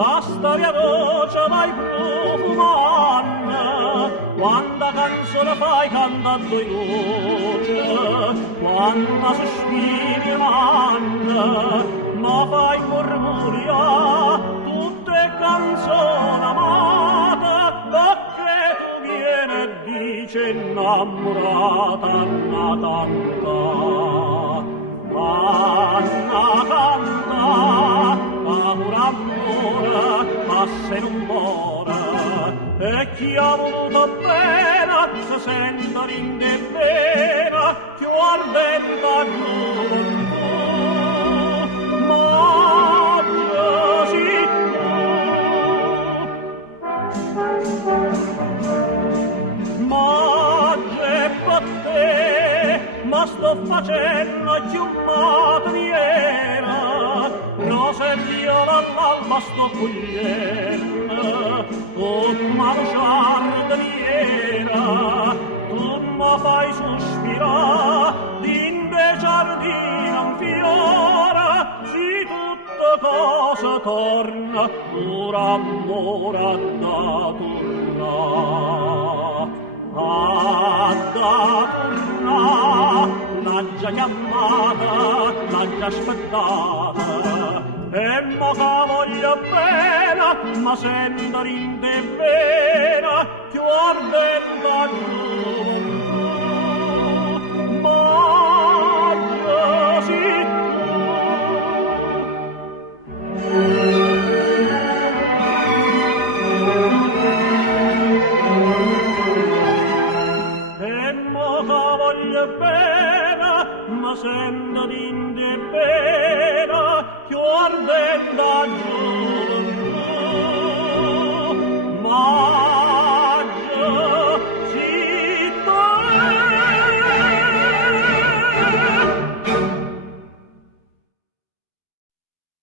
La storia dolce vai profumando, quando canzone fai cantando in voce, quando sospiri manda, ma fai murmuria, tutte canzoni amate, perché tu vieni e dici innamorata, Anna canta, Anna canta, amor amore passa in un muore e chi ha voluto bene se senta rinde bene più ardente gioventù ma Gesù ma per te ma sto facendo chiumata viera no se viola l'alba sto cogliendo ma giardiniera tu mi fai sospirare d'inde giardino un fiore si tutto cosa torna pur amore da torna l'ha già chiamata l'ha già aspettata e mo che voglio bene ma sento rinde bene più ardente gioventù ma Gesù e mo che voglio bene ma sento rinde bene più ardente gioventù